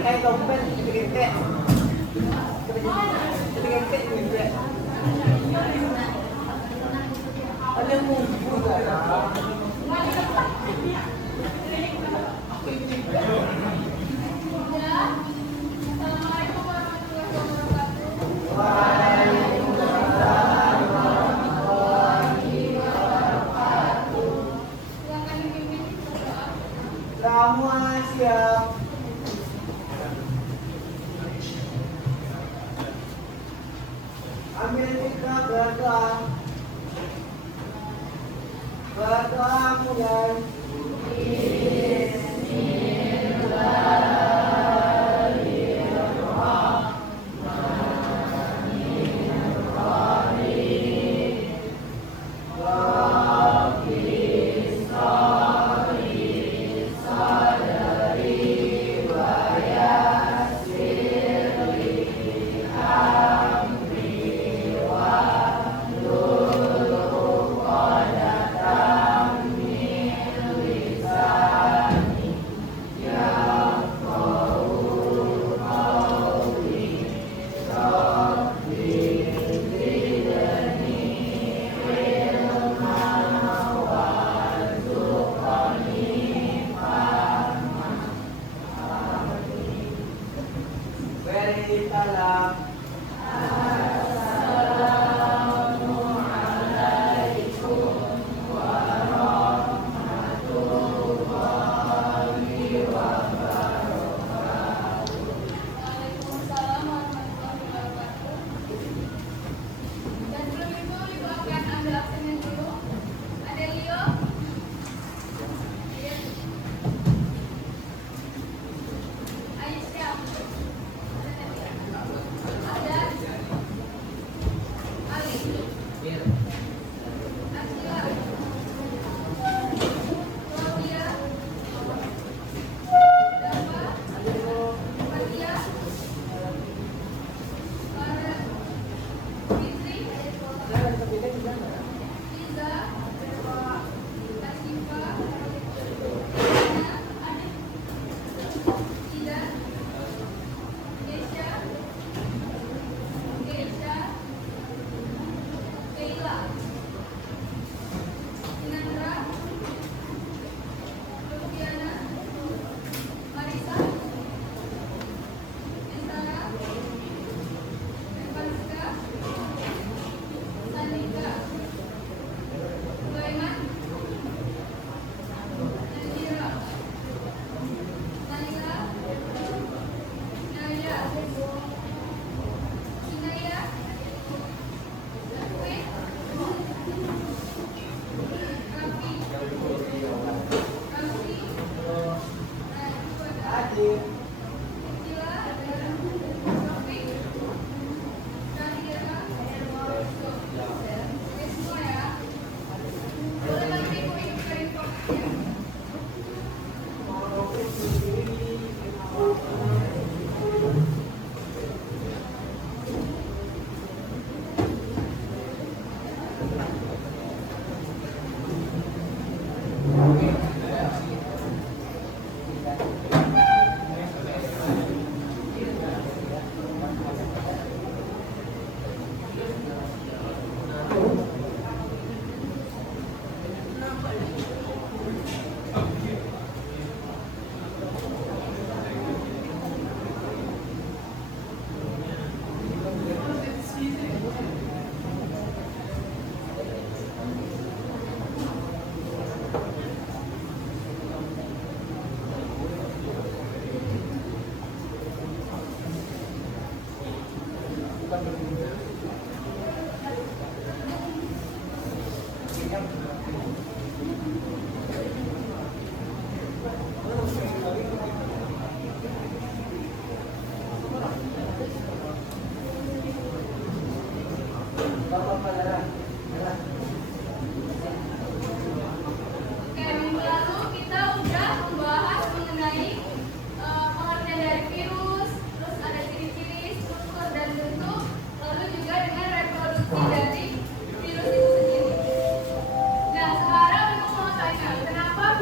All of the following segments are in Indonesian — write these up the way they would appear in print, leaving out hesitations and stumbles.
kayak dompet, gede-gede. Gede-gede juga. Ada yang ngumpul gak? Semua siap. Ambil kita berdoa. Berdoa mulai. Salam.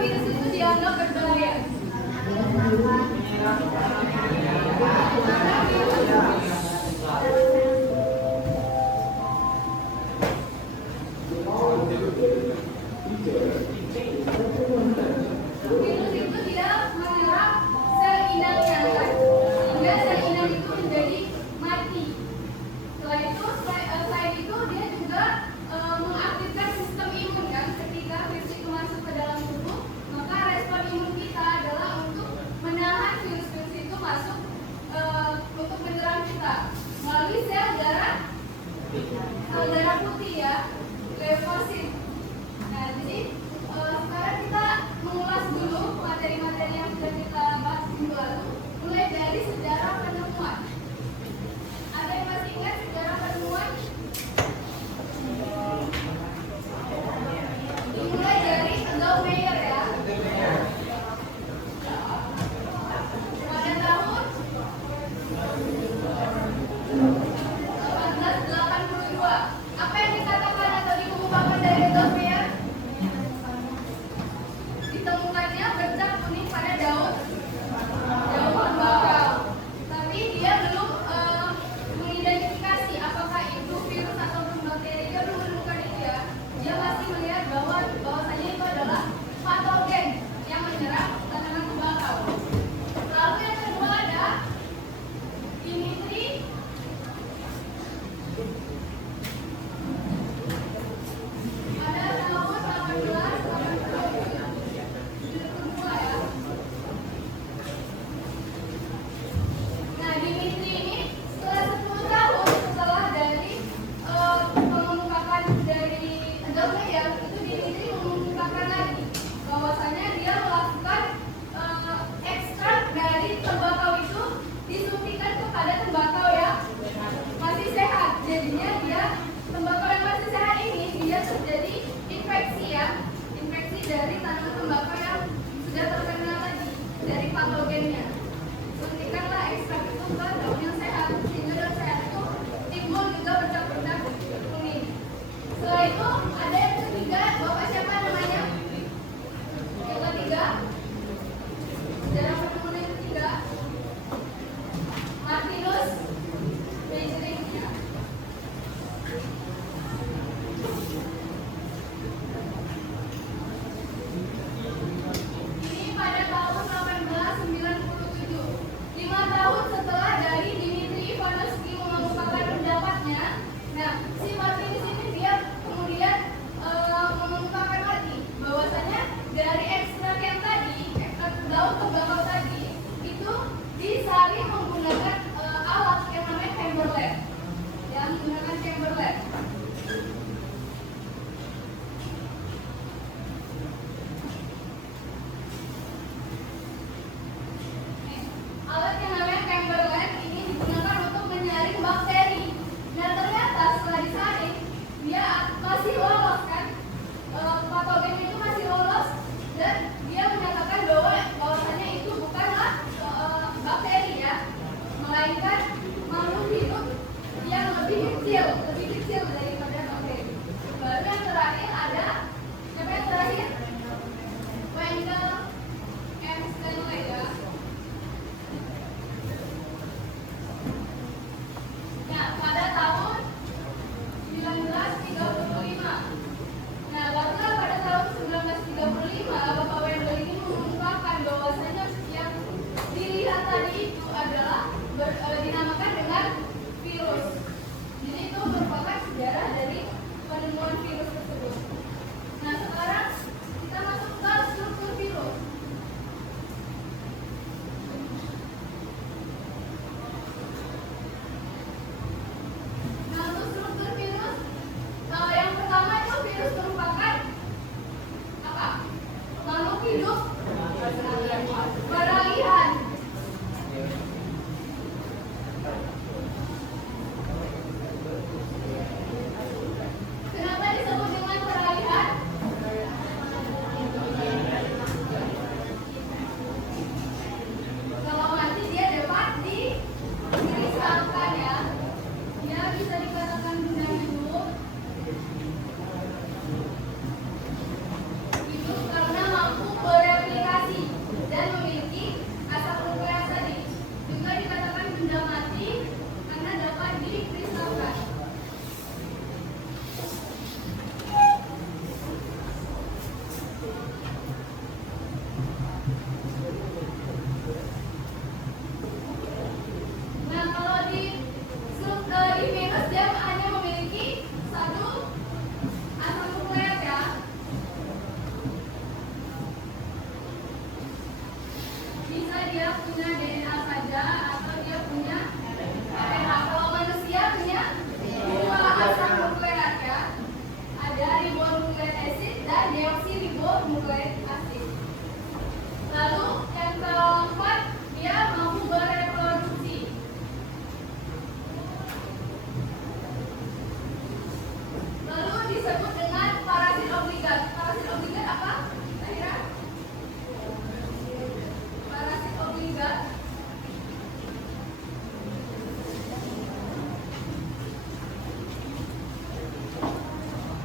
Virus itu dianggap berbahaya. Virus itu tidak menyerap sel inangnya kan, sehingga sel inang itu menjadi mati. Selain itu dia juga mengaktifkan sistem imun kan. Ketika virus itu masuk ke dalam tubuh, maka respon imun kita adalah untuk menahan virus-virus itu masuk untuk menyerang kita melalui sel darah putih ya, leukosit. Nah, jadi sekarang kita mengulas dulu materi-materi yang sudah kita bahas minggu lalu, mulai dari sejarah penemuan. Ada yang masih ingat sejarah penemuan? Dimulai dari Adolf Meyer ya. Pada tahun 1882. Apa yang dikatakan atau dikemukakan dari Adolf Meyer? Ditemukannya bercak kuning pada daun tembakau. Tapi dia belum mengidentifikasi apakah itu virus ataupun bakteri. Dia belum menemukan itu ya. Dia masih melihat bahwasanya itu adalah patogen yang menyerang tanaman tembakau. Lalu yang kedua ada Dimitri pada tahun 1887. Ya. Nah, Dimitri ini setelah 10 tahun setelah dari mengemukakan dari Adolf Meyer, itu Dimitri mengemukakan lagi bahwasanya dia melakukan ekstrak dari tembakau itu disuntikan kepada tembakau yang masih sehat. Jadinya dia tembakau yang masih sehat ini dia terjadi infeksi ya, infeksi dari tanaman tembakau yang sudah terkena tadi dari patogennya. Suntikanlah ekstrak itu ke daun yang sehat, sehingga daun sehat itu timbul juga bercak-bercak kuning. Setelah itu ada yang ketiga, bapak siapa namanya? Yang ketiga, sejarah penemuan yang ketiga, Martinus Beijering ya. Ini pada tahun 1897, 5 tahun setelah dari Dimitri Ivanovsky mengemukakan pendapatnya. Nah, si Martinus ini dia kemudian punya DNA saja atau dia punya RNA. Kalau manusia punya dua asam nukleat ya. Ada ribonukleik acid dan deoksiribonukleik acid. Lalu yang keempat, dia mampu bereproduksi. Lalu disebut dengan parasit obligat. Parasit obligat apa? Kira-kira? Parasit obligat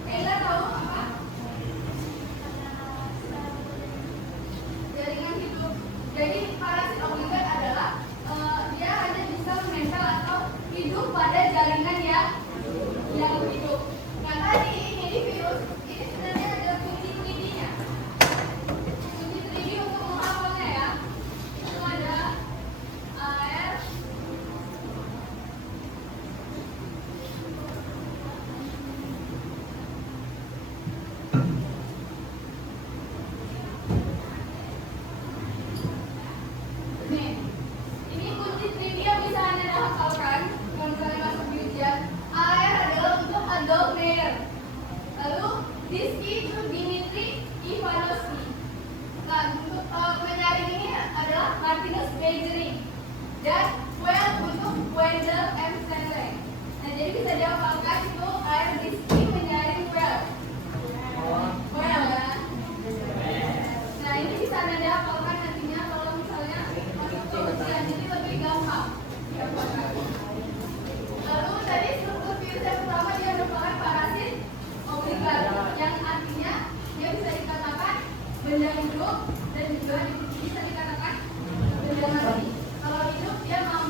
Ella tahu apa? Jaringan hidup. Jadi parasit obligat adalah dia hanya bisa menempel atau hidup pada jaringan yang hidup. Nah tadi ini di virus ini sebenarnya ada kunci 3D-nya. Kunci 3D untuk menghafalnya ya. Itu ada air, nih, ini kunci 3D yang bisa Anda hafalkan kalau misalnya masuk di ujian. Air adalah untuk Adolf Meyer. Lalu Diski itu Dimitri Ivanovsky. Nah, untuk penyaring ini adalah Martinus Beijering. Dan well untuk Wendell M. Stanley. Nah, jadi bisa dihafalkan itu air Diski menyaring well. Well kan? Nah, ini bisa Anda hafalkan nantinya kalau misalnya masuk ke ujian, jadi lebih gampang dihafalkan. Lalu tadi struktur virus yang pertama dia merupakan parasit obligat, yang artinya dia bisa dikatakan benda hidup dan juga bisa dikatakan benda mati. Kalau hidup dia mampu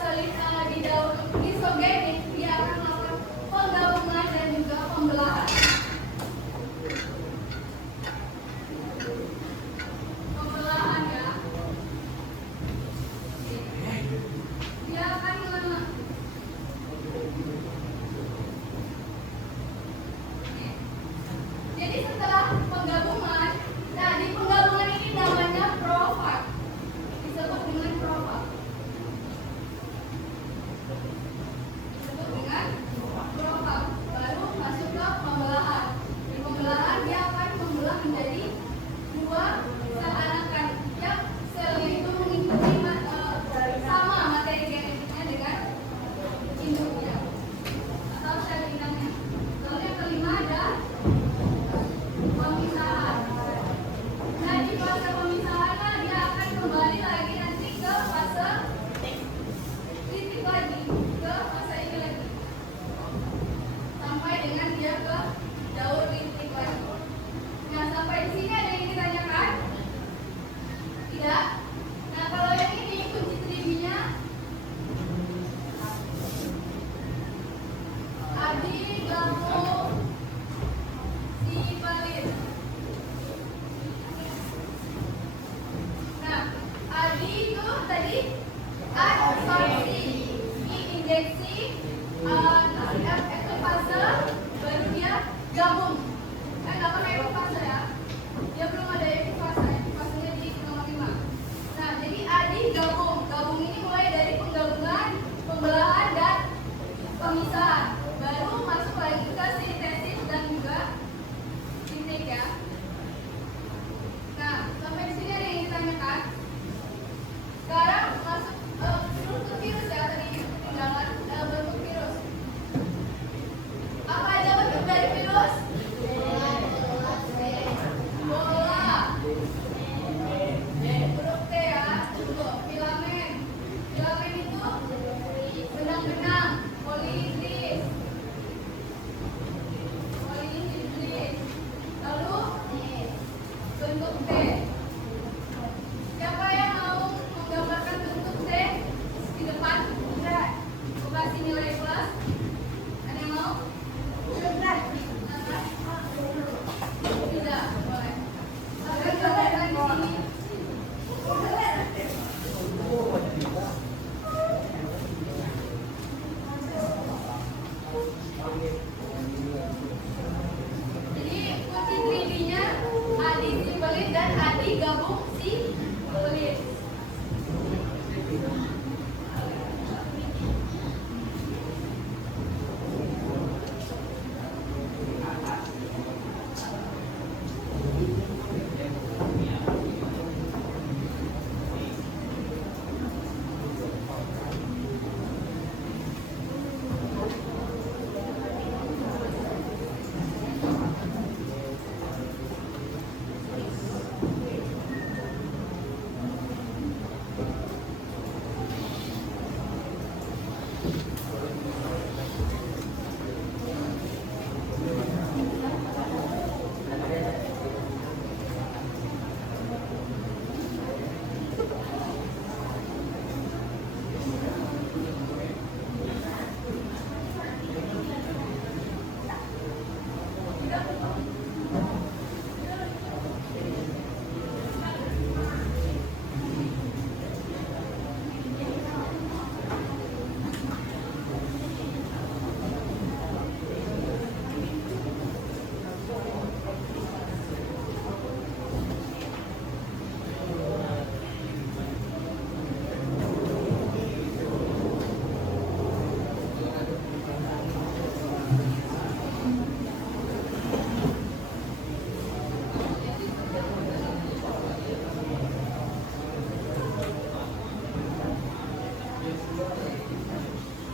di daun isogenik, dia akan melakukan penggabungan dan juga pembelahan. Pembelahan ya. Dia akan jadi setelah penggabungan, nah di penggabungan ini namanya profag, disebut dengan profag. Disebut dengan profag. Baru masuk ke pembelahan. Di pembelahan dia akan membelah menjadi dua sel anakan yang selnya itu mengikuti sama materi genetiknya dengan induknya atau sel inangnya. Lalu yang kelima ada pemisahan. Nah di fase pemisahan dia akan kembali lagi nanti ke fase titik lagi, ke fase ini lagi, sampai dengan dia ke daur titik lagi. Nah sampai di sini ada yang ditanyakan? Tidak. Nah kalau yang ini kunci trivinya adi gabung sipalit. Nah, adi itu tadi adsorpsi, injeksi, ekofase, baru dia gabung. Nggak pernah ekofase ya, dia belum ada ekofase, ekofasenya di nomor 5. Nah, jadi adi gabung, gabung ini mulai dari penggabungan, pembelahan dan pemisahan, baru masuk lagi ke sintesis dan juga sintek ya. Nah, sampai di sini ada yang ditanyakan. Sekarang masuk struktur virus ya, tadi ketinggalan bentuk virus. Apa aja bentuk dari virus? Bola, huruf T ya, tuh filamen. Filamen itu benang-benang, poliintris. Poliintris. Lalu bentuk T. Siapa yang mau menggambarkan bentuk T di depan? Tidak. Aku kasih nilai plus. Ada yang mau? Tidak. Boleh. Akan gambarkan di sini. Jadi kunci trivinya adi sipelit dan adi gabung sipelit.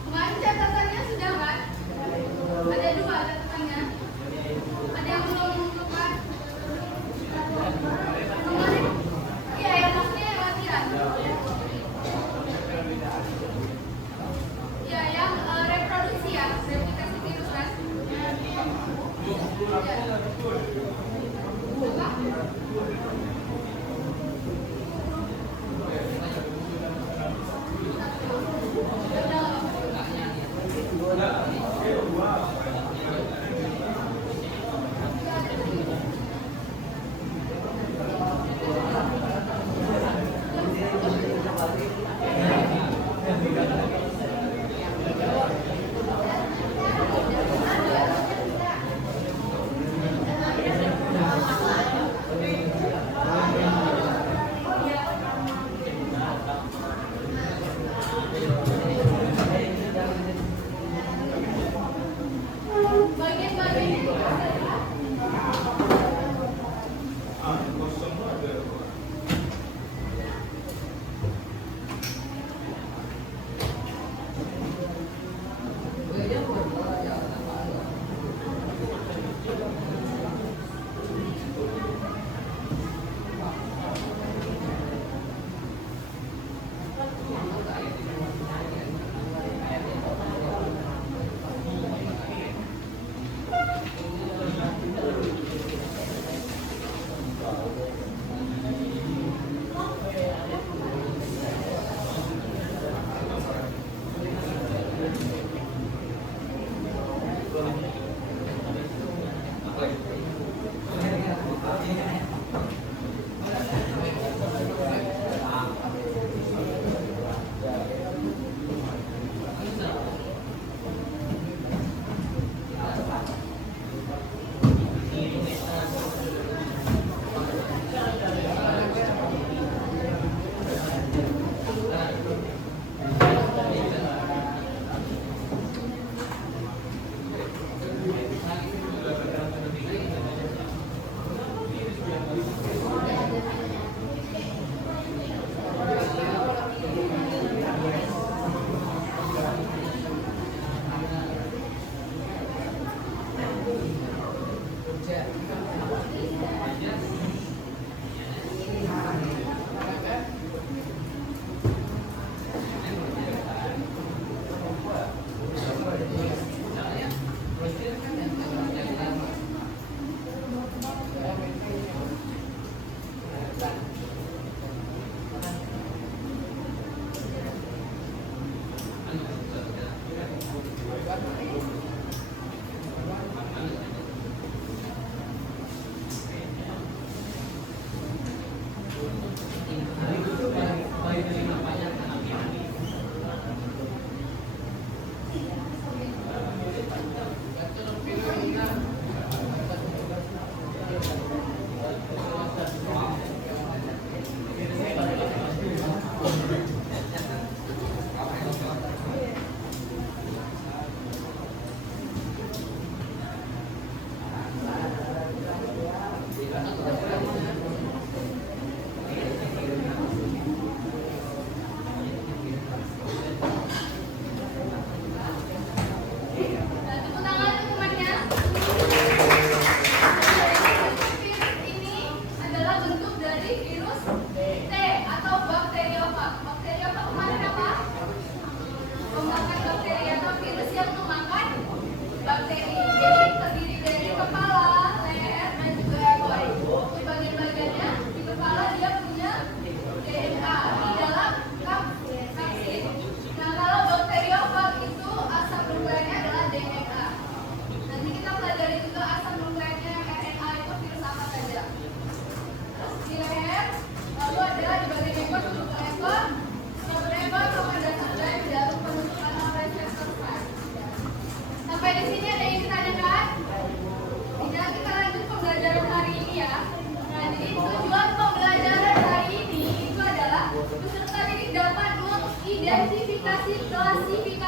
Kemarin catatannya sudah kan? Ada 2 catatannya. Ada yang belum menentukan? Kemarin? Iya, yang maksudnya yang latihan. Iya, yang reproduksi ya, replikasi virus kan?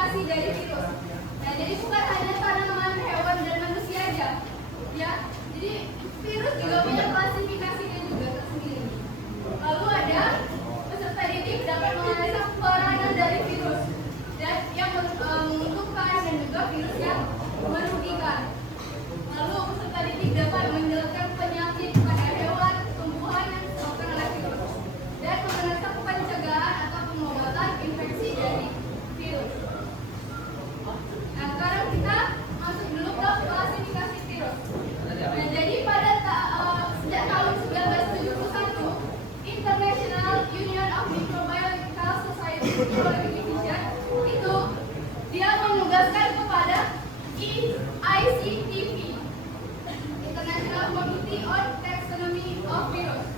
klasifikasi dari virus. Nah, jadi bukan hanya tanaman, hewan, dan manusia aja, ya. Jadi virus juga punya klasifikasinya juga tersendiri. Lalu ada peserta didik dapat menganalisa peranan dari virus dan yang menguntungkan dan juga virus yang merugikan. Lalu peserta didik dapat menjelaskan penyakit pada hewan, tumbuhan yang disebabkan oleh virus dan menganalisa pencegahan atau pengobatan infeksi dari virus. Nah, sekarang kita masuk dulu ke klasifikasi virus. Nah, jadi pada sejak tahun 1971, International Union of Microbiological Society Division itu dia menugaskan kepada ICTV, International Committee on Taxonomy of Virus.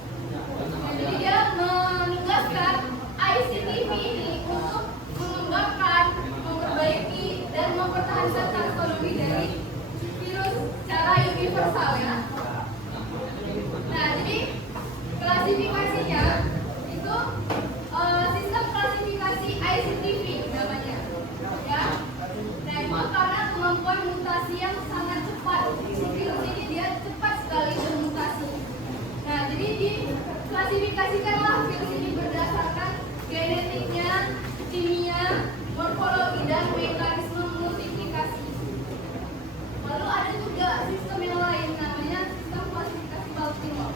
Nah, jadi dia menugaskan ICTV ini untuk mengembangkan, memperbaiki, dan mempertahankan taksonomi dari virus secara universal, ya. Nah, jadi klasifikasinya itu sistem klasifikasi ICTV namanya, ya. Nah, itu karena kemampuan mutasi yang sangat cepat. Si virus ini dia cepat sekali bermutasi. Nah, jadi diklasifikasikanlah virus ini berdasarkan genetiknya, kimia, morfologi, dan mekanisme multiplikasi. Lalu ada juga sistem yang lain namanya sistem klasifikasi Baltimore.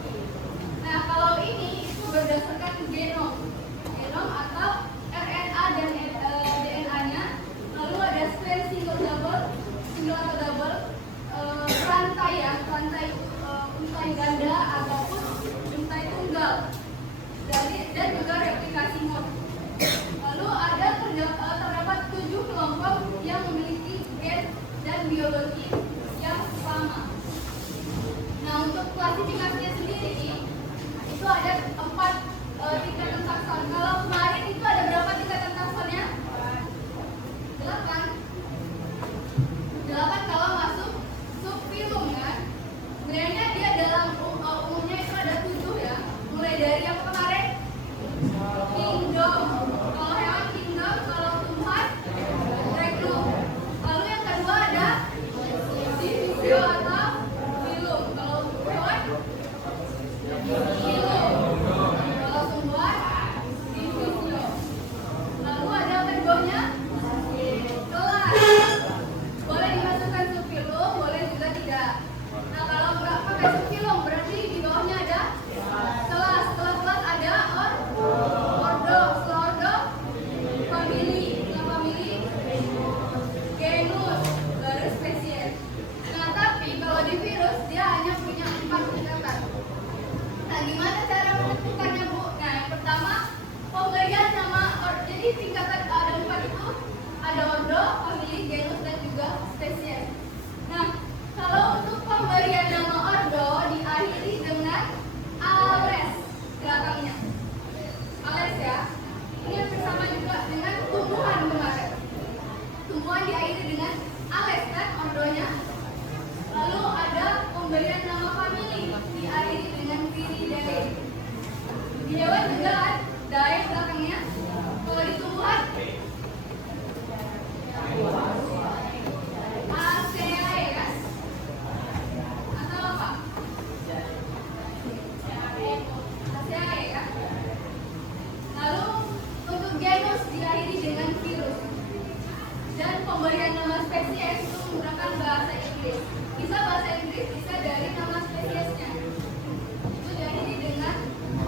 Nah, kalau ini itu berdasarkan genom atau RNA dan DNA-nya. Lalu ada strain single atau double, rantai untai ganda ataupun untai tunggal, dan juga replikasi mode. Lalu ada terdapat 7 kelompok yang memiliki gen dan biologi yang sama. Nah, untuk klasifikasinya sendiri itu ada 4 tingkatan takson. Kalau kemarin itu ada berapa tingkatan taksonnya? 8 kalau masuk subfilum, kan? Sebenarnya dia dalam umumnya itu ada 7, ya. Mulai dari yang kemarin kingdom, kalau hewan kingdom, kalau tumbuhan regnum. Lalu yang kedua ada divisio atau filum. Kalau hewan filum, kalau tumbuhan divisio. Lalu ada kedua kelas. Boleh dimasukkan subfilum, boleh juga tidak. Nah, kalau nggak pakai subfilum berarti di bawahnya ada kelas. Kelas ada ordo, famili, genus, baru spesies. Nah, tapi kalau di virus dia hanya punya 4 tingkatan. Nah, gimana cara menentukannya, Bu? Nah, yang pertama pemberian nama. Jadi tingkatan ada 4 itu ada ordo, famili, genus, dan juga spesies. Nah, kalau untuk pemberian nama ordo diakhiri dengan ales belakangnya. Ales, ya. Ini hampir sama juga dengan tumbuhan kemarin. Tumbuhan diakhiri dengan ales, kan, ordonya. Lalu ada pemberian nama famili diakhiri dengan viridae. Di hewan juga kan, dae belakangnya. Kalau di tumbuhan Aceae, kan? Atau apa? Aceae, kan? Lalu untuk genus diakhiri dengan virus. Dan pemberian nama spesies itu menggunakan bahasa Inggris. Bisa bahasa Inggris, bisa dari nama spesiesnya. Itu diakhiri dengan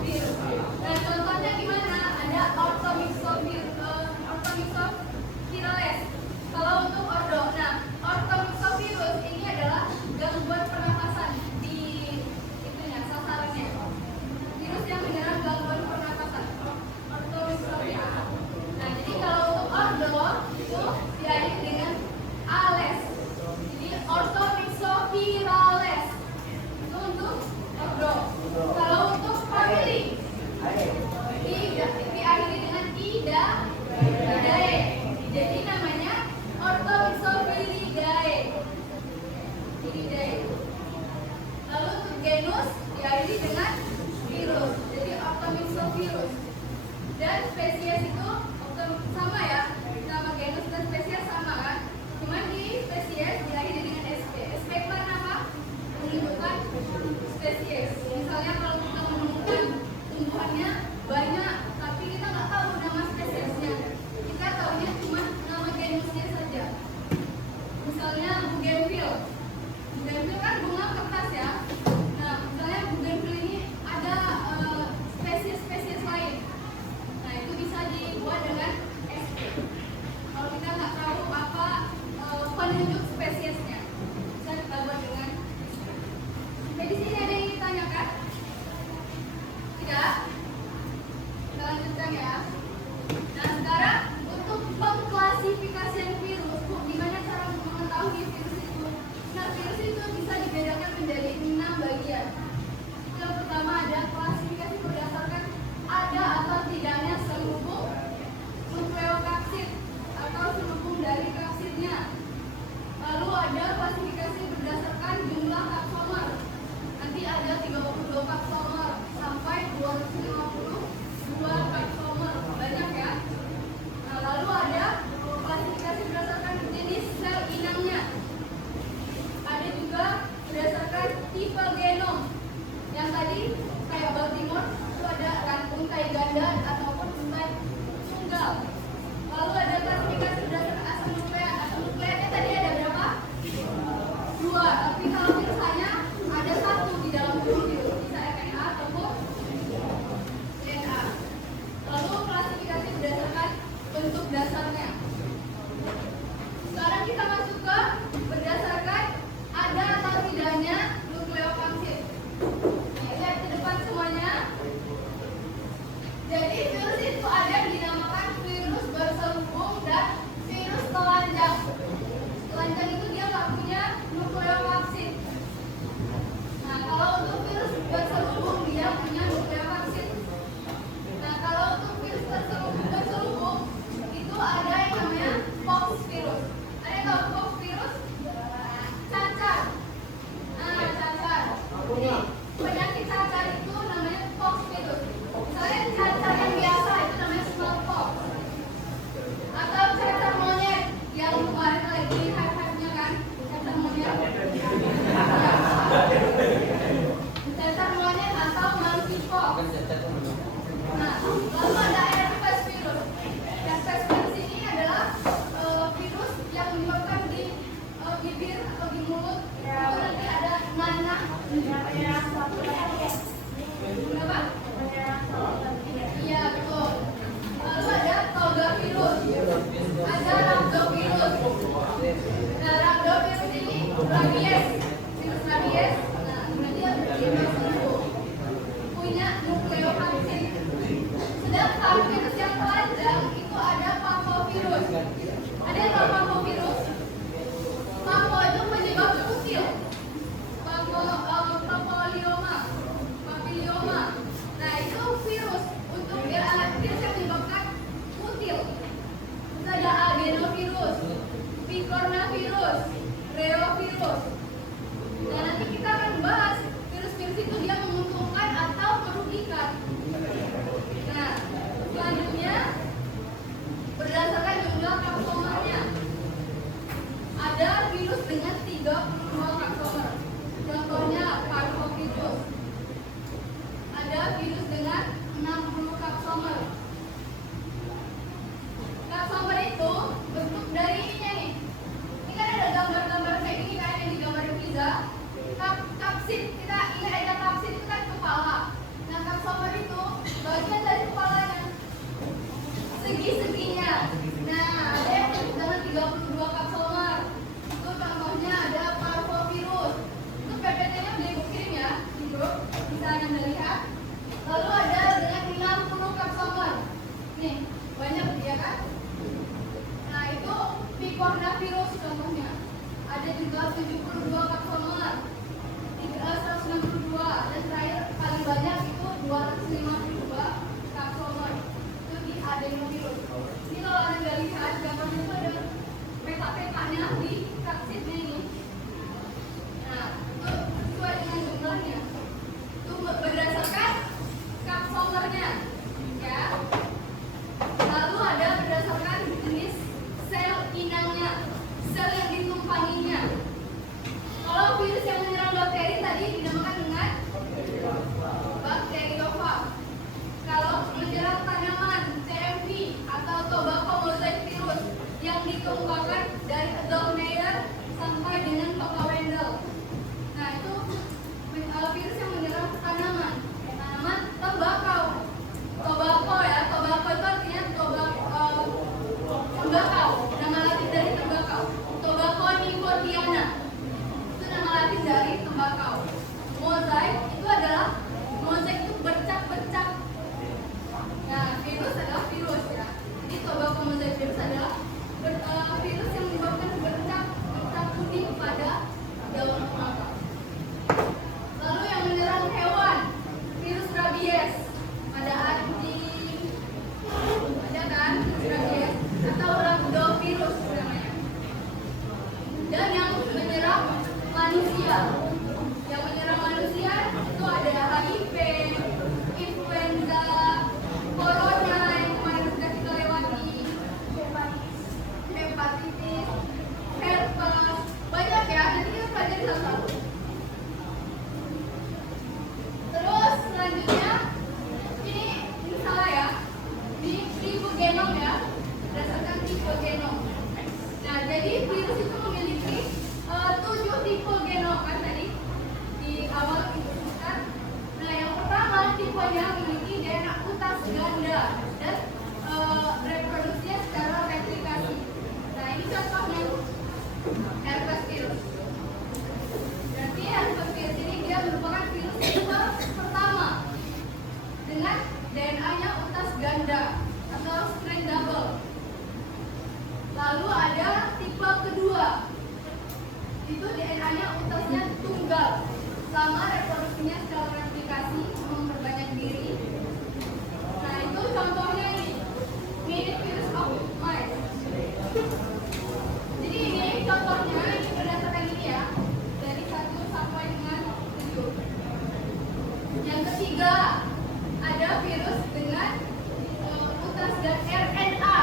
virus. Nah, contohnya gimana? Ada Orthomyxovirales. Kalau untuk ordo, nah, Orthomyxovirus ini adalah gangguan pernapasan di itunya, sasarannya. Virus yang menyerang gangguan pernapasan. Orthomyxovirus. Nah, jadi kalau untuk ordo itu diakhiri dengan ales. Jadi Orthomyxovirales. rabies. Virus rabies. Nah, dia punya nukleokapsid. Sedangkan virus yang telanjang itu ada parvovirus. Ada yang tahu parvovirus? Parvo itu penyebab kutil. Papilioma. Nah, itu virus untuk virus yang menyebabkan kutil. Terus ada adenovirus, picornavirus, reovirus. Nah, nanti kita akan bahas virus-virus itu dia menguntungkan atau merugikan. Nah, selanjutnya berdasarkan jumlah kapsomernya. Ada virus dengan 32 kapsomer. Contohnya parvovirus. Ada virus dengan 60 kapsomer. Kapsomer itu bentuk dari ininya nih. Ini kan ada gambar-gambar kayak gini kan yang digambarin pizza. Kapsid, kita ingat ada kapsid itu kan kepala. Nah, kapsomer itu bagian dari kepalanya. Segi-seginya. Nah, ada yang dengan 32 kapsomer. Itu contohnya ada parvovirus. Itu PPT-nya udah ibu kirim ya di grup, bisa Anda lihat. Lalu ada dengan 60 kapsomer. Nih, banyak dia kan? Nah, itu picornavirus contohnya. Ada juga 72 kapsomer. 162. Dan terakhir paling banyak itu 252 kapsomer. Itu di adenovirus. Ini kalau Anda lihat gambarnya itu ada peta-petanya di kapsidnya ini. Nah, itu sesuai dengan jumlahnya. Itu berdasarkan kapsomernya, ya. Lalu ada berdasarkan jenis sel inangnya, sel yang ditumpanginya. Kalau virus yang menyerang bakteri tadi dinamakan dengan bakteriofag. Kalau menyerang tanaman, TMV atau tobacco mosaic virus yang dikembangkan dari Adolf Meyer sampai dengan Papa Wendell. Nah, itu virus yang menyerang tanaman tembakau. Tobacco ya, tobacco itu artinya tembakau. Nama latin dari tembakau. Tobacco nicotiana. Itu nama latin dari tembakau. Mosaic itu adalah mosaic itu bercak-bercak. Nah, virus adalah virus ya. Jadi tobacco mosaic virus adalah virus yang menyebabkan bercak kuning pada daun tembakau. Lalu yang menyerang hewan, virus rabies. Ada anjing, ada kan virus rabies atau rhabdovirus namanya. Dan yang menyerang manusia. Yang menyerang manusia itu ada HIV, influenza, corona yang kemarin sudah kita lewati, hepatitis, herpes, banyak ya. Nanti kita pelajari satu-satu. Terus selanjutnya ini salah ya, di tipe genom ya, berdasarkan tipe genom. Nah, jadi virus itu memiliki 7 tipe genom kan tadi di awal kita sebutkan. Nah, yang pertama tipenya memiliki DNA utas ganda dan reproduksinya secara replikasi. Nah, ini contohnya herpes virus. Berarti herpes virus ini dia merupakan virus tipe pertama dengan DNA-nya utas ganda atau strain double. Lalu ada tipe kedua, itu DNA-nya utasnya tunggal, sama reproduksinya secara replikasi memperbanyak diri. Nah, itu contohnya ini mirip virus of mice. Jadi ini contohnya ini berdasarkan ini ya, dari 1 sampai dengan 7. Yang ketiga ada virus dengan utas dan RNA.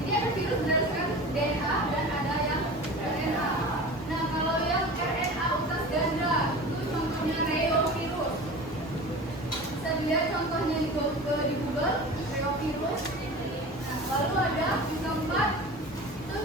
Jadi ada virus berdasarkan DNA dan ada yang RNA. Nah, kalau yang RNA utas ganda itu contohnya reovirus. Bisa dilihat contohnya di Google reovirus. Nah, lalu ada yang keempat itu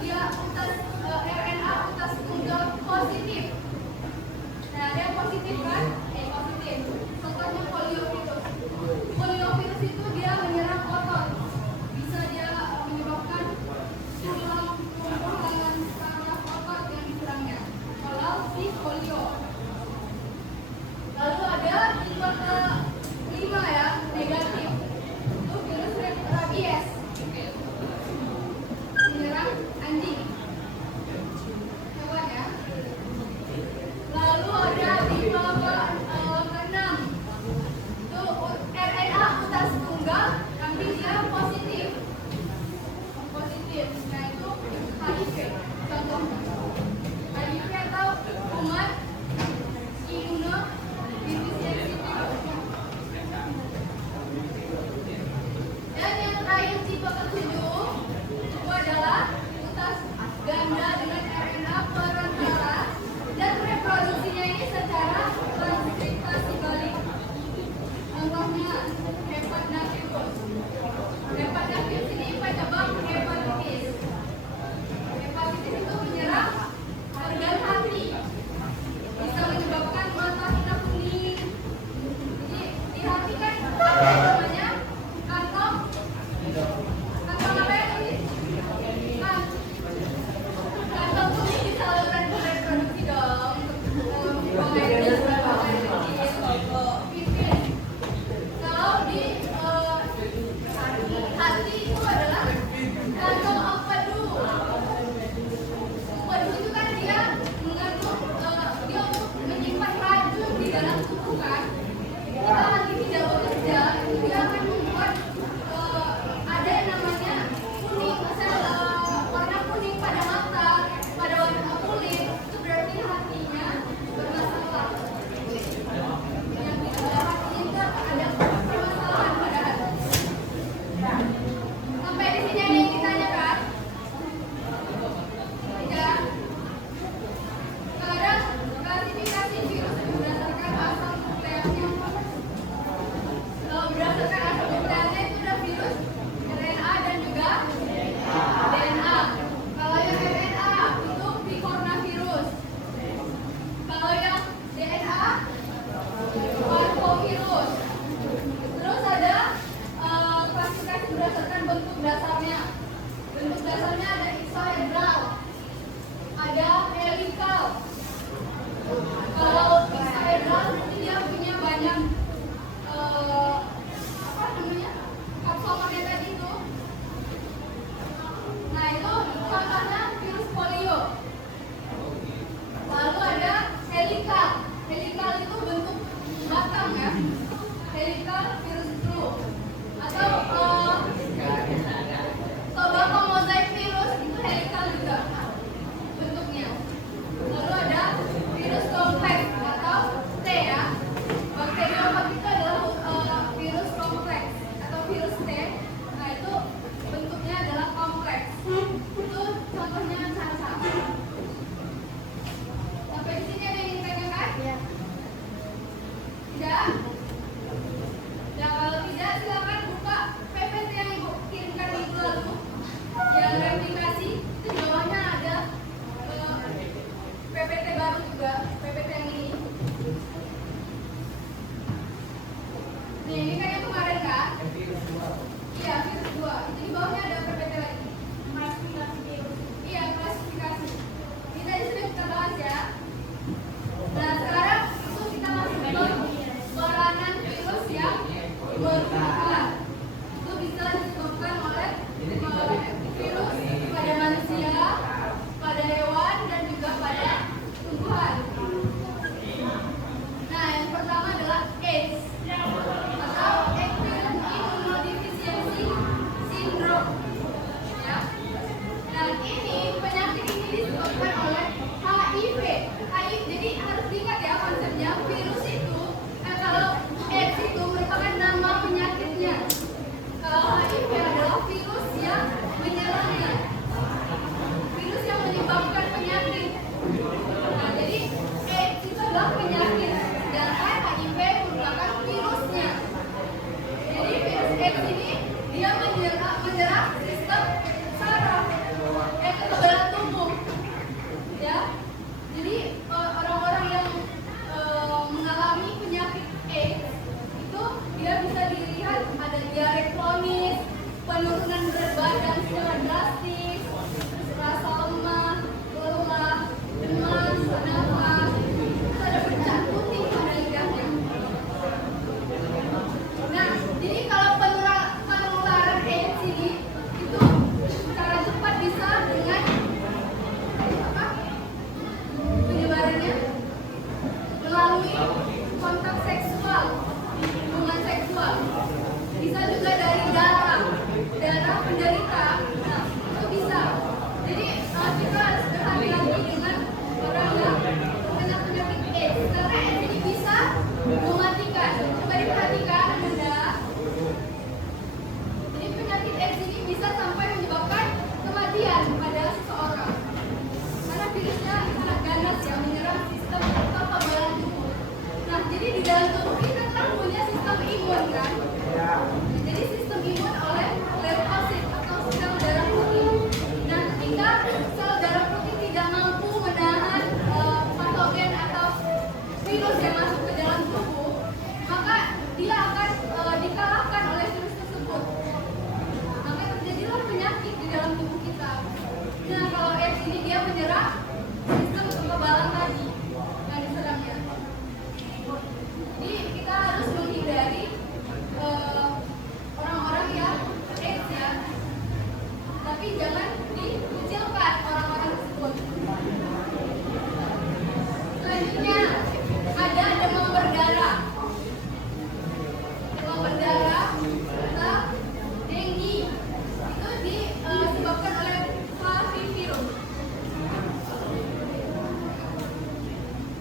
virus yang masuk ke dalam tubuh, maka dia akan dikalahkan oleh virus tersebut. Maka terjadilah penyakit di dalam tubuh kita. Nah, kalau AIDS ini dia menyerang sistem kekebalan tadi yang diserangnya. Jadi kita harus menghindari orang-orang yang AIDS ya. Tapi jangan dikucilkan orang-orang tersebut. Selanjutnya ada demam berdarah. Demam berdarah atau dengue itu disebabkan oleh flavivirus.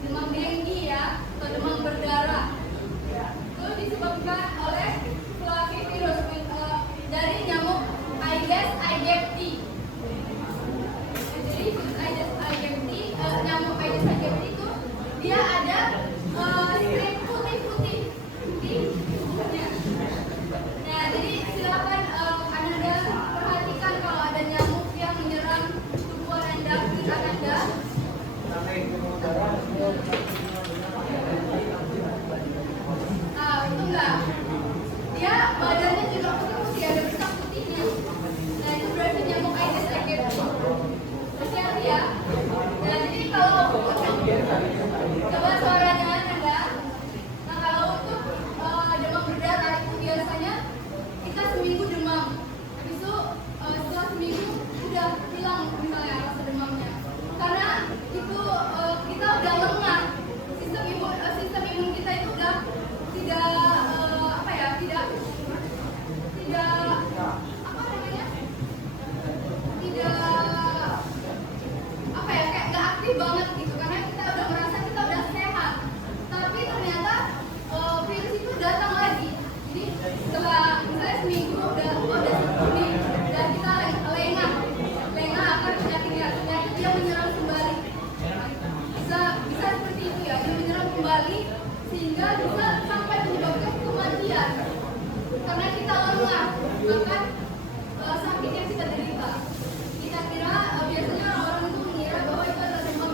Demam dengue ya atau demam berdarah itu disebabkan oleh flavivirus dari nyamuk Aedes aegypti. Jadi Aedes aegypti, nyamuk Aedes aegypti itu dia ada strip putih-putih di tubuhnya. Nah, jadi silakan Anda perhatikan kalau ada nyamuk yang menyerang tubuh Anda, kulit Anda. Itu enggak. Dia badannya juga putih-putih, ada bercak putihnya. Nah, itu berarti nyamuk Aedes aegypti. Hati-hati ya. Nah, jadi kalau coba suara dengan Anda. Nah, kalau untuk demam berdarah itu biasanya kita seminggu demam. Habis itu setelah seminggu udah hilang misalnya rasa demamnya. Karena itu kita udah lengah. Sistem imun kita itu udah tidak kayak nggak aktif banget gitu, karena kita udah merasa kita udah sehat, tapi ternyata virus itu datang lagi. Jadi setelah misalnya seminggu udah sembuh dan kita lengah akan penyakitnya, dia menyerang kembali. Bisa seperti itu ya, dia menyerang kembali sehingga bisa sampai menyebabkan kematian karena kita lengah bahkan sakit yang kita derita. Kita kira biasanya orang itu mengira bahwa itu adalah demam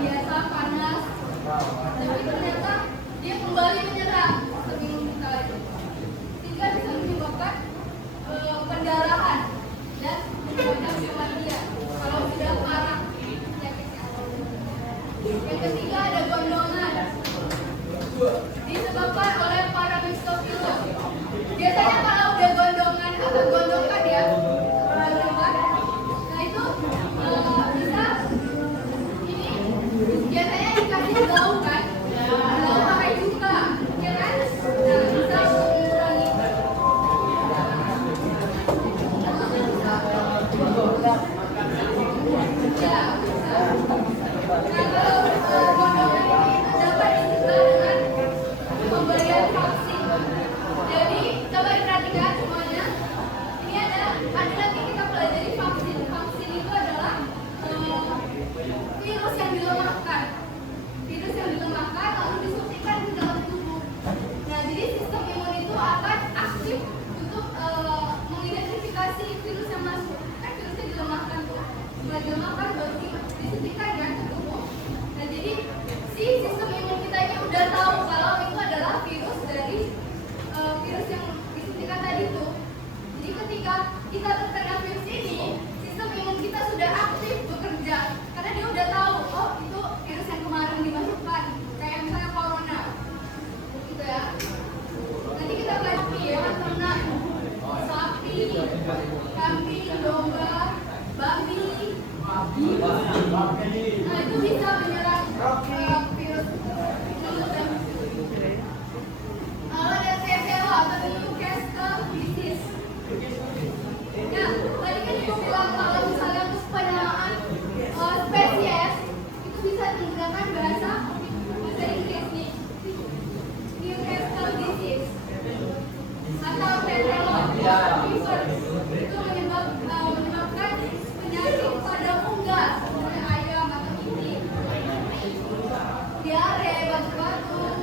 biasa panas, tapi ternyata dia kembali menyerang sebelum kita itu, sehingga bisa menyebabkan pendarahan dan menyebabkan kematian kalau sudah parah penyakitnya. Yang ketiga ada gondongan, disebabkan oleh Paramyxophilus. Biasanya kalau udah gondongan atau gondongan ya, gondongan, nah itu bisa ini biasanya dikasih bau kan, bau pakai cuka, ya kan? Nah, bisa mengurangi. Ya, bisa. Nah, kalau gondongan ini dapat dicegah dengan pemberian vaksin. Jadi coba diperhatikan semuanya. Ini ada nanti kita pelajari vaksin. Vaksin itu adalah virus yang dilemahkan. Virus yang dilemahkan lalu disuntikkan ke dalam tubuh. Nah, jadi sistem imun itu akan aktif untuk mengidentifikasi virus yang masuk. Kan virusnya dilemahkan tuh. Setelah dilemahkan baru disuntikkan ya ke tubuh. Nah, jadi si sistem imun kita ini udah tahu kalau itu adalah virus dari virus yang disuntikan tadi tuh. Jadi ketika kita terkena virus ini, sistem imun kita sudah aktif bekerja karena dia udah tahu, oh itu virus yang kemarin dimasukkan, kayak misalnya corona, gitu ya. Nanti kita pelajari ya, ternak, sapi, kambing, domba, babi. Nah, itu bisa menyerang virus. Lalu ada TPO atau Newcastle disease. Nah, tadi kan ibu bilang kalau misalnya untuk penamaan spesies itu bisa menggunakan bahasa Inggris nih. Newcastle disease atau TPO fever itu menyebabkan penyakit pada unggas seperti ayam atau itik, diare, batuk-batuk.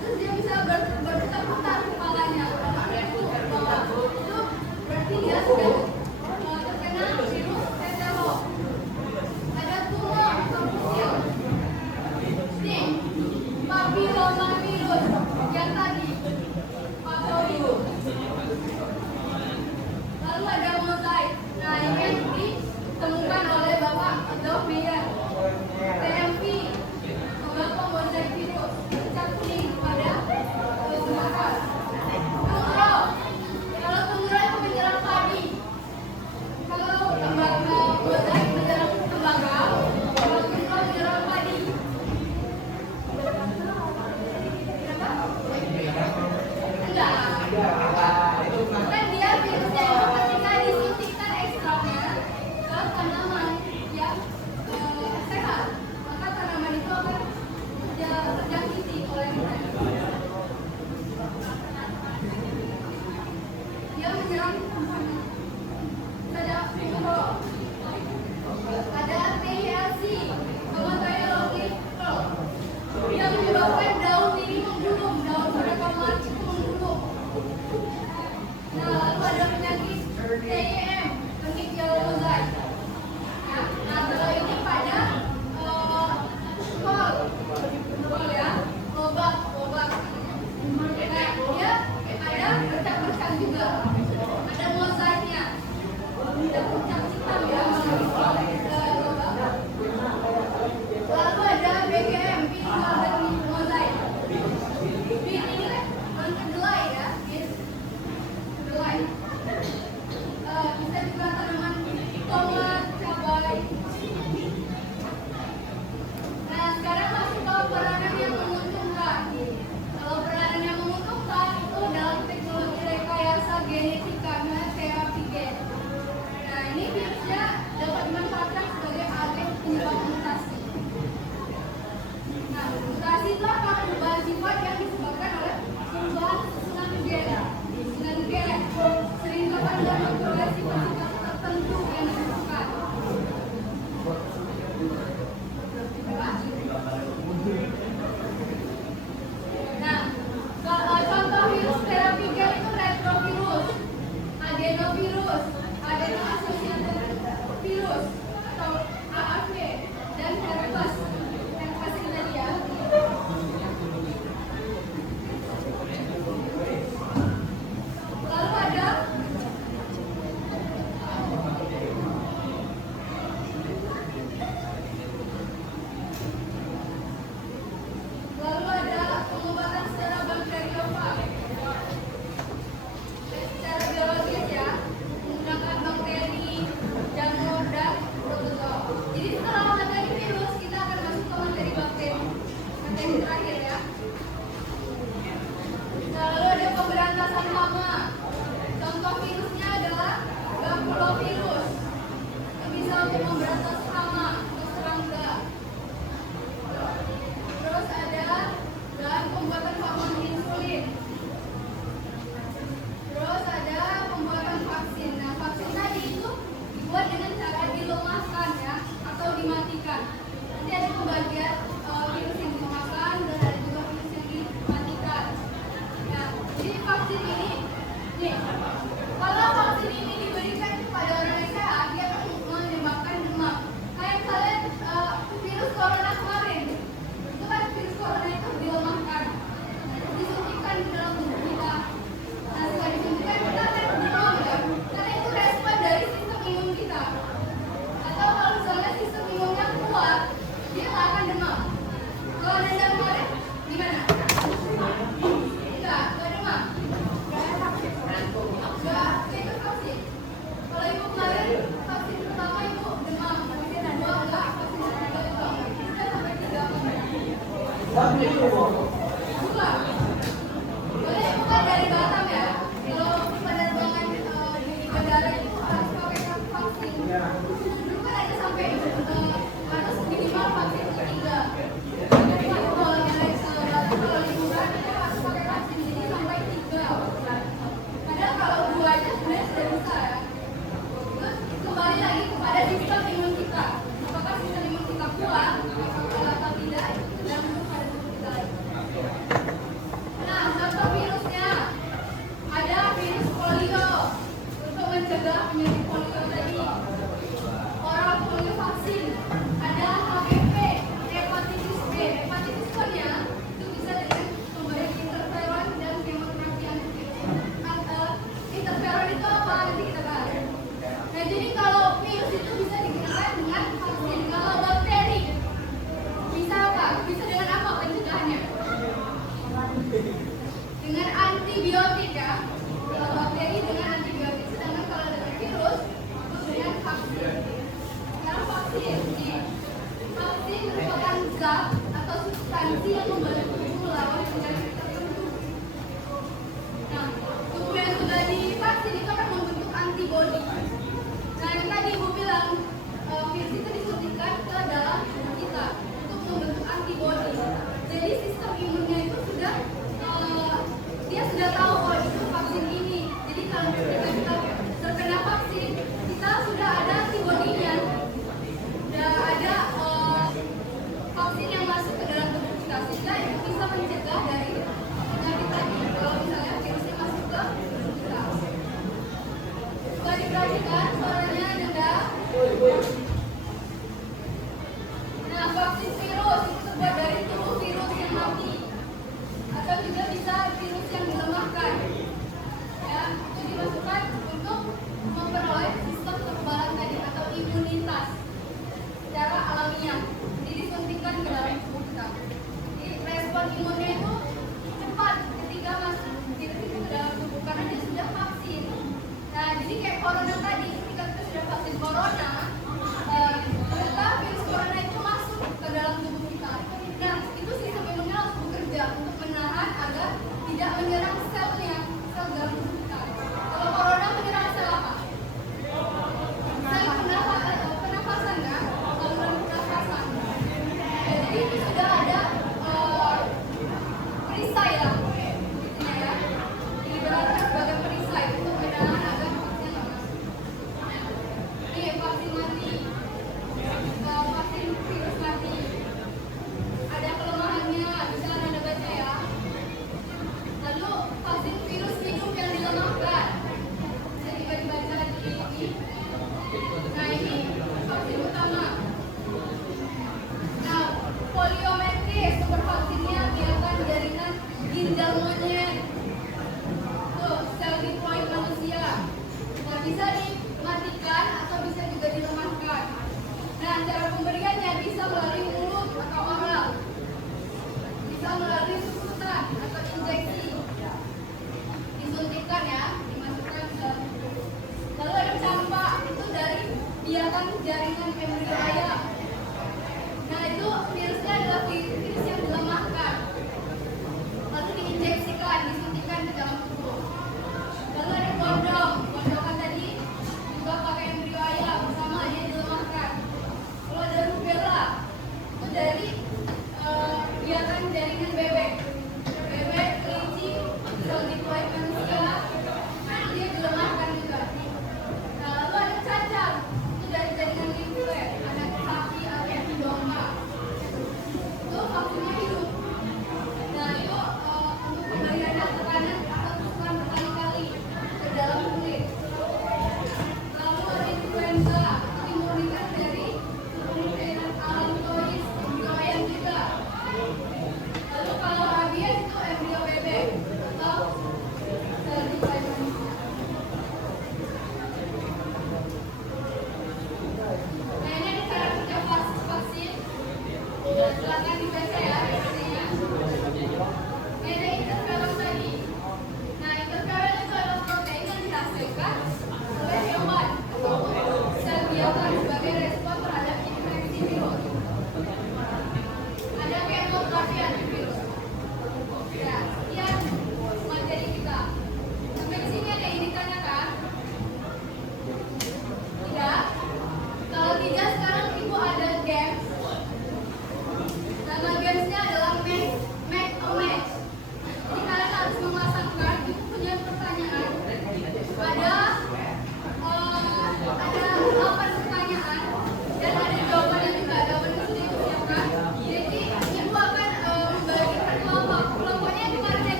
Terus dia bisa berputar-putar kepalanya. Itu berarti dia sudah terkena virus TPO. Ada tumor atau Bukan. Boleh bukan dari Batam ya. Kalau penerbangan di bandara itu harus pakai kartu vaksin. Dulu kan ada sampai harus minimal vaksin ketiga. Jadi kalau naik kalau liburan itu harus pakai vaksin jadi sampai 3. Padahal kalau 2 aja sebenarnya sudah bisa ya. Terus kembali lagi kepada sistem imun kita. Apakah sistem imun kita kuat atau tidak? Itu tergantung pada tubuh kita lagi. Nah, contoh virusnya ada virus polio untuk mencegah penyakit polio tadi. Oral polio vaksin, ada HPV, hepatitis B. Hepatitis B-nya itu bisa dengan pemberian interferon dan kemoterapi antivirus. Interferon itu apa? Nanti kita bahas. Nah, jadi kalau virus itu bisa digunakan dengan vaksin. Kalau bakteri bisa apa? Bisa dengan apa pencegahannya? Dengan antibiotik ya. Kalau bakteri dengan antibiotik, sedangkan kalau dengan virus itu dengan vaksin. Sekarang vaksin, vaksin merupakan zat atau substansi yang membantu tubuh melawan penyakit tertentu. Nah, tubuh yang sudah divaksin itu akan membentuk antibodi. Nah, yang tadi Ibu bilang virus itu disuntikkan ke dalam tubuh kita untuk membentuk antibodi. Jadi sistem imunnya itu sudah dia sudah tahu kalau itu vaksin ini. Jadi kalau ketika kita terkena vaksin, kita sudah ada antibodinya, sudah ada vaksin yang masuk ke dalam tubuh kita sehingga itu bisa mencegah dari penyakit tadi. Kalau misalnya virusnya masuk ke tubuh kita. Coba diperhatikan suaranya ada. Nah, vaksin virus itu terbuat dari tubuh virus yang mati atau juga bisa virus yang dilemahkan. Ya, itu dimasukkan untuk memperoleh sistem kekebalan tadi atau imunitas secara alamiah. Jadi disuntikkan ke dalam tubuh kita. Jadi respon imunnya itu cepat ketika masuk virus itu ke dalam tubuh karena dia sudah vaksin. Nah, jadi kayak corona tadi, ketika kita sudah vaksin corona, ternyata virus corona itu masuk ke dalam tubuh kita. Nah, itu sistem imunnya langsung bekerja untuk menahan agar tidak menyerang selnya, sel dalam tubuh kita. Kalau corona menyerang sel apa? Sel pernafasan kan? Saluran pernafasan. Ya, jadi itu sudah ada perisai lah, intinya ya. Diibaratkan sebagai perisai untuk menahan agar vaksin tidak masuk. Ini vaksin mati, vaksin virus mati. Ada kelemahannya, bisa Anda baca ya. Lalu vaksin virus hidup yang dilemahkan, bisa dibaca di ini. Nah, ini vaksin utama. Nah, poliometris sumber vaksinnya biarkan jaringan ginjal monyet. Tuh, sel diploid manusia. Nah, bisa dimatikan atau bisa juga dilemahkan. Nah, cara pemberiannya bisa melalui mulut atau oral, bisa melalui susutan atau injeksi, disuntikkan ya, dimasukkan ke dalam tubuh. Lalu ada campak, itu dari biarkan jaringan embrio ayam. Nah, itu virusnya adalah virus yang dilemahkan, lalu diinjeksikan, disuntikkan ke dalam tubuh. Lalu ada kondom, kondoman tadi juga pakai embrio ayam, sama dia dilemahkan. Kalau ada rubella, itu dari biarkan jaringan bebek, kelinci, sel diploid manusia, dia dilemahkan juga. Nah, lalu ada cacar, itu dari jaringan limfe, ada sapi atau domba. Itu vaksinnya hidup. Nah, itu untuk pemberian tekanan atau tusukan berkali-kali ke dalam kulit. Lalu ada influenza, dimurnikan dari cairan allantois, embrio ayam juga. Lalu kalau rabies itu embrio bebek atau sel diploid manusia. Nah, ini ada cara kerja vaksin. Nah, silakan dibaca ya instruksinya. Ada interferon tadi. Nah, interferon itu adalah protein yang dihasilkan oleh hewan ataupun sel biota sebagai respon terhadap infeksi virus. Ada kemoterapi antivirus.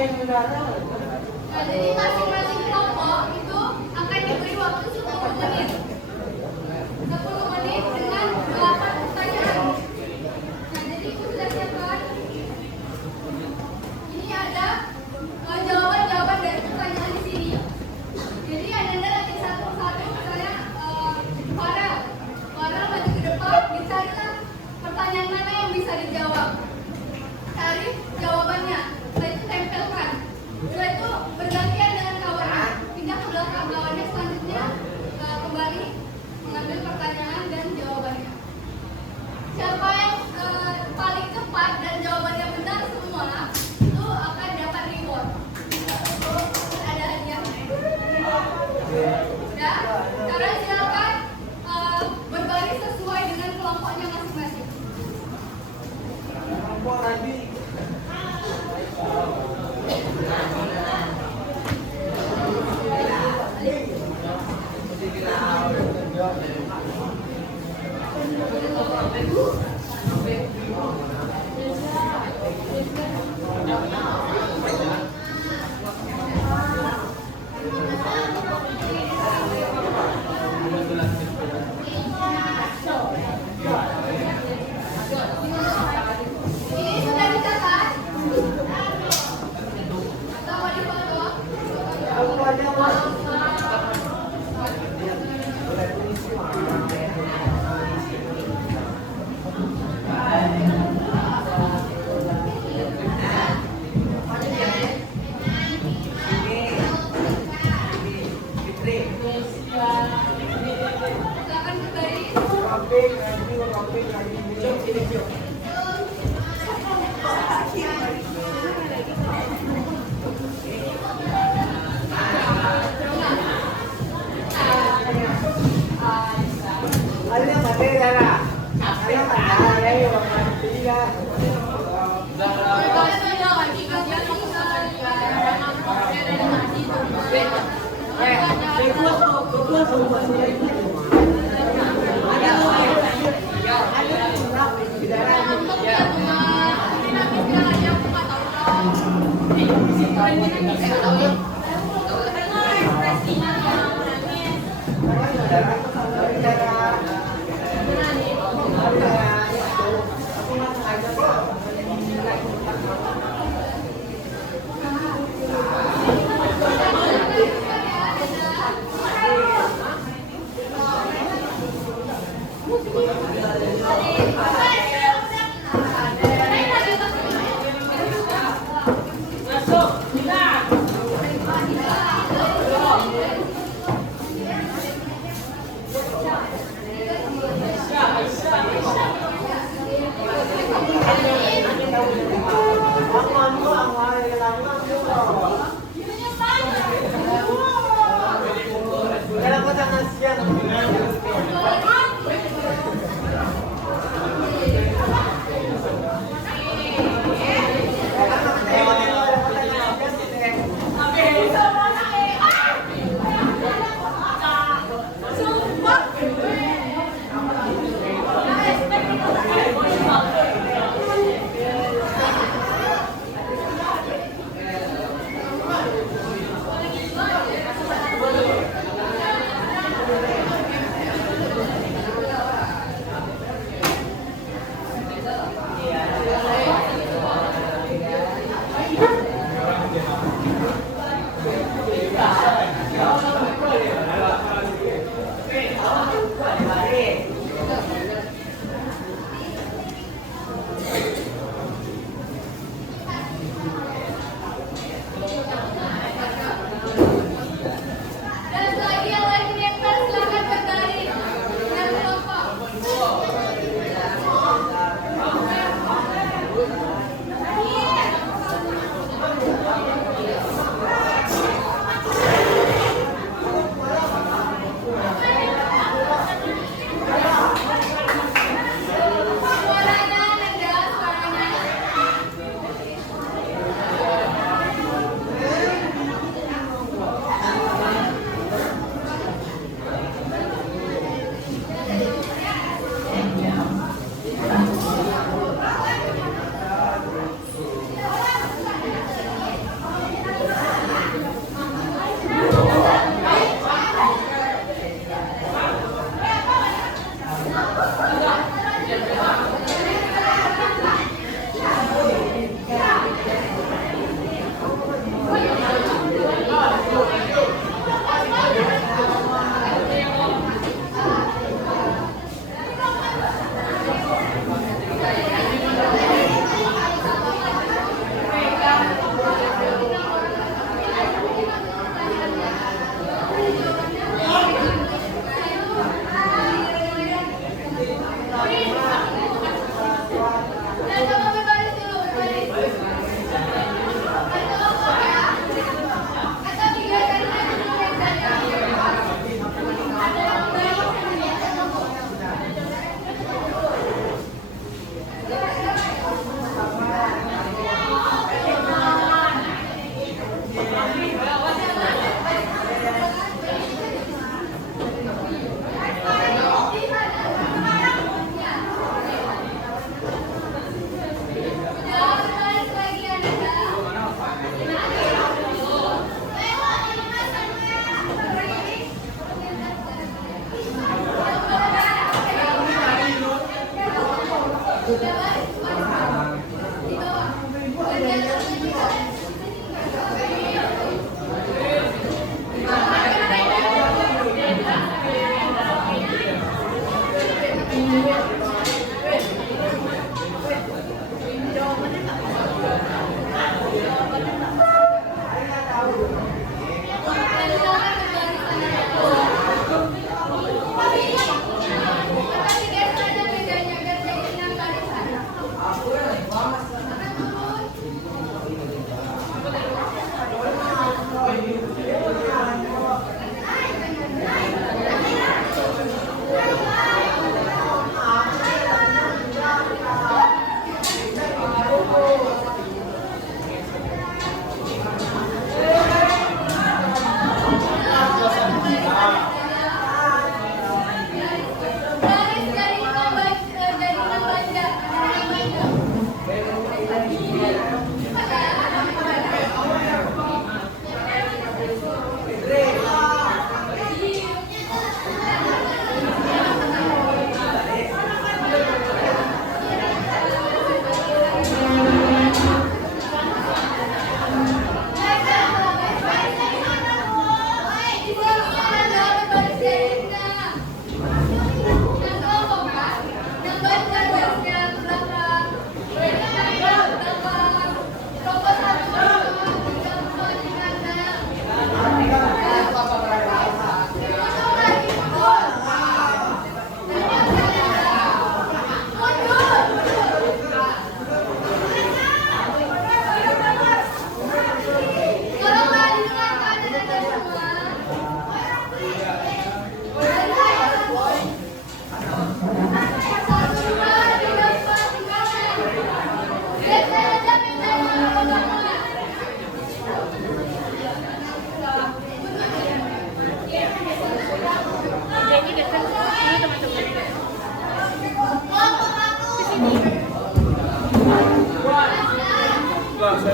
yang mendarat. Nah, jadi masing-masing kelompok itu akan diberi waktu 10 menit. 10 menit dengan 8 pertanyaan. Nah, jadi ibu sudah siapkan. Ini ada jawaban-jawaban dari pertanyaan di sini. Jadi Anda nanti satu-satu misalnya Farel maju ke depan, dicarilah pertanyaan mana yang bisa dijawab. Cari jawabannya. Setelah itu tempelkan. Setelah itu bergantian dengan kawannya. Pindah ke belakang kawannya, selanjutnya kembali mengambil pertanyaan dan jawabannya. Siapa yang paling cepat dan jawabannya benar semua itu akan dapat reward. Ada hadiahnya. Ya, sekarang silakan berbaris sesuai dengan kelompoknya masing-masing. Kelompok Rabi. Ini sudah dicatat? Atau mau difoto? Aku ada Mas. Silakan berbaris. Ada materi lah. Ada materi yang tidak.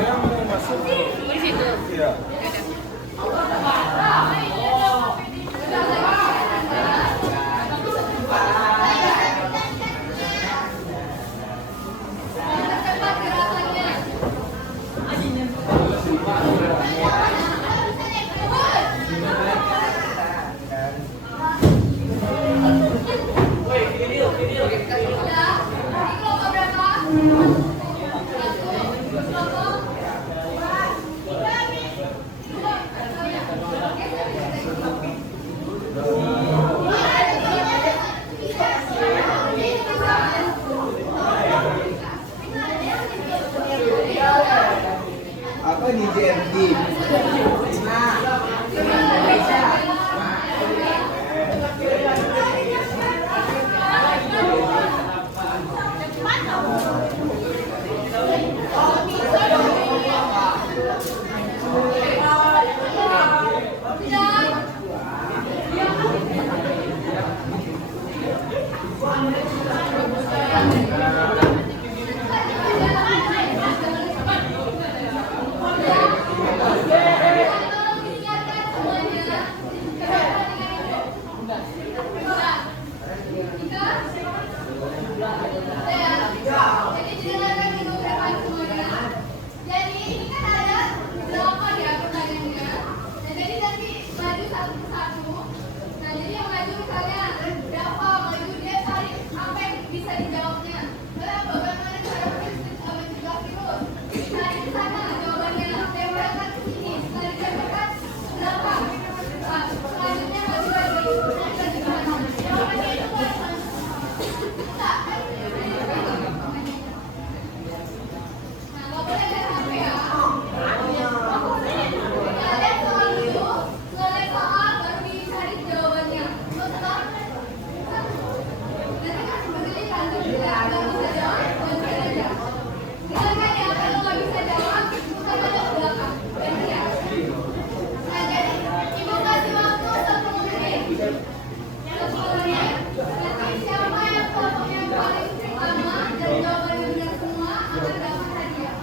yang mau masuk Di situ. iya. Cepat gerakannya. Ya, ini kelompok berapa? Satu, kelompok dua, tiga, dua. Apa nih JMD? Jadi didengarkan dulu gerakan semuanya. Jadi ini kan ada 8 ya pertanyaannya. Nah, jadi nanti maju satu persatu. Nah, jadi yang maju misalnya berapa maju dia cari apa yang bisa dijawabnya. Berapa bagaimana cara mencegah virus? Cari ke sana jawabannya. Tempelkan ke sini. Setelah ditempelkan berapa? Nah, selanjutnya maju lagi. Tempelkan ke mana? Jawabannya itu buat enggak. Nah, nggak boleh lihat HP ya. Kalian soal dulu, selesai soal baru dicari jawabannya. Setelah nanti kan sebenarnya kan nggak bisa jawab, lanjutkan aja. Misalkan ya kalau nggak bisa jawab, bukan aja ke belakang. Ganti ya. Nah, jadi ibu kasih waktu 10 menit. 10 menit. Nanti siapa yang kelompok yang paling lama dan jawabannya benar semua akan dapat hadiah.